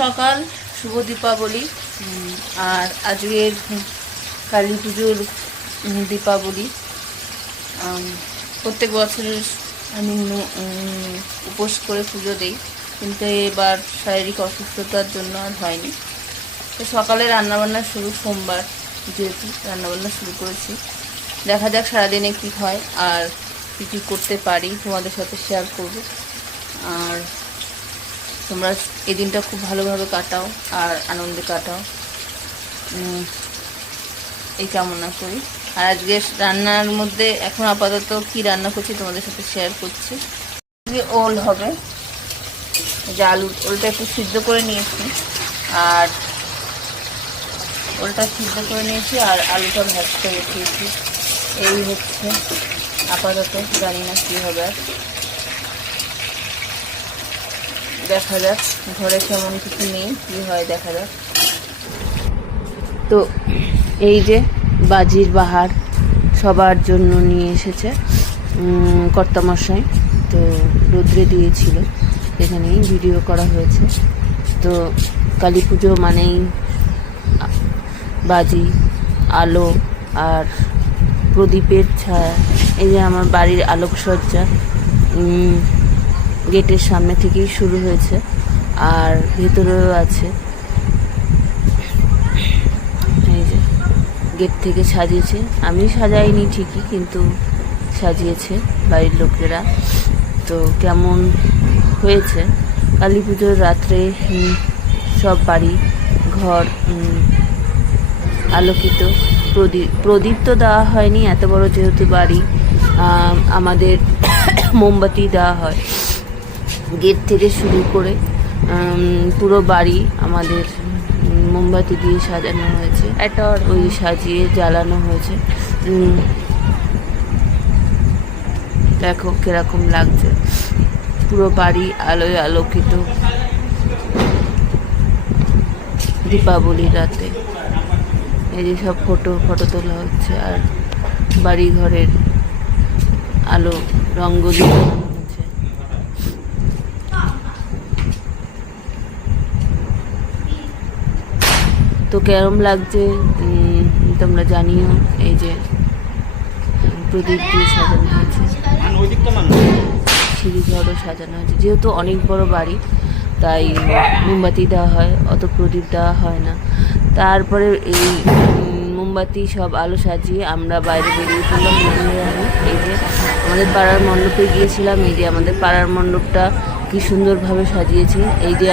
সকাল, শুভ দীপাবলি। আর আজকের কালী পুজোর দীপাবলি। প্রত্যেক বছরের আমি উপোস করে পুজো দিই, কিন্তু এবার শারীরিক অসুস্থতার জন্য আর হয়নি। তো সকালে রান্নাবান্না শুরু, সোমবার যেহেতু রান্নাবান্না শুরু করেছি। দেখা যাক সারাদিনে কী হয় আর কী কী করতে পারি, তোমাদের সাথে শেয়ার করব। আর তোমরা এই দিনটা খুব ভালোভাবে কাটাও আর আনন্দে কাটাও, এই কামনা করি। আর আজকে রান্নার মধ্যে এখন আপাতত কি রান্না করছি তোমাদের সাথে শেয়ার করছি। ওল হবে, যে ওলটা একটু সিদ্ধ করে নিয়েছি, আর ওলটা সিদ্ধ করে নিয়েছি আর আলুটা ভাজতে রেখেছি। এই হচ্ছে আপাতত, জানি না কী হবে, আর দেখা যাক। ঘরে কেমন কিছু নেই, কী হয় দেখা যাক। তো এই যে বাজির বাহার সবার জন্য নিয়ে এসেছে কর্তামশাই, তো রোদ্রে দিয়েছিল, এখানেই ভিডিও করা হয়েছে। তো কালী পুজো মানেই বাজি, আলো আর প্রদীপের ছায়া। এই যে আমার বাড়ির আলোকসজ্জা গেটের সামনে থেকেই শুরু হয়েছে, আর ভেতরেও আছে। এই যে গেট থেকে সাজিয়েছে, আমি সাজাইনি ঠিকই, কিন্তু সাজিয়েছে বাড়ির লোকেরা। তো কেমন হয়েছে কালী পুজোর রাত্রে সব বাড়ি ঘর আলোকিত। প্রদীপ তো দেওয়া হয়নি, এত বড় যেহেতু বাড়ি। আমাদের মোমবাতি দেওয়া হয় গেট থেকে শুরু করে পুরো বাড়ি আমাদের মোমবাতি দিয়ে সাজানো হয়েছে, এটা ওই সাজিয়ে জ্বালানো হয়েছে। দেখো কিরকম লাগছে, পুরো বাড়ি আলোয় আলোকিত দীপাবলির রাতে। এই যে সব ফটো তোলা হচ্ছে, আর বাড়ি ঘরের আলো রঙ্গোলি হচ্ছে। তো কেরম লাগছে তোমরা জানিও। এই যে প্রদীপ দিয়ে সাজানো হয়েছে, সিঁড়িঘরও সাজানো হয়েছে। যেহেতু অনেক বড় বাড়ি, তাই মোমবাতি দেওয়া হয়, অত প্রদীপ দেওয়া হয় না। তারপরে এই মোমবাতি সব আলো সাজিয়ে আমরা বাইরে বেরিয়ে পড়লাম। এই যে আমাদের পাড়ার মণ্ডপে গিয়েছিলাম, এই যে আমাদের পাড়ার মণ্ডপটা কি সুন্দরভাবে সাজিয়েছে। এই যে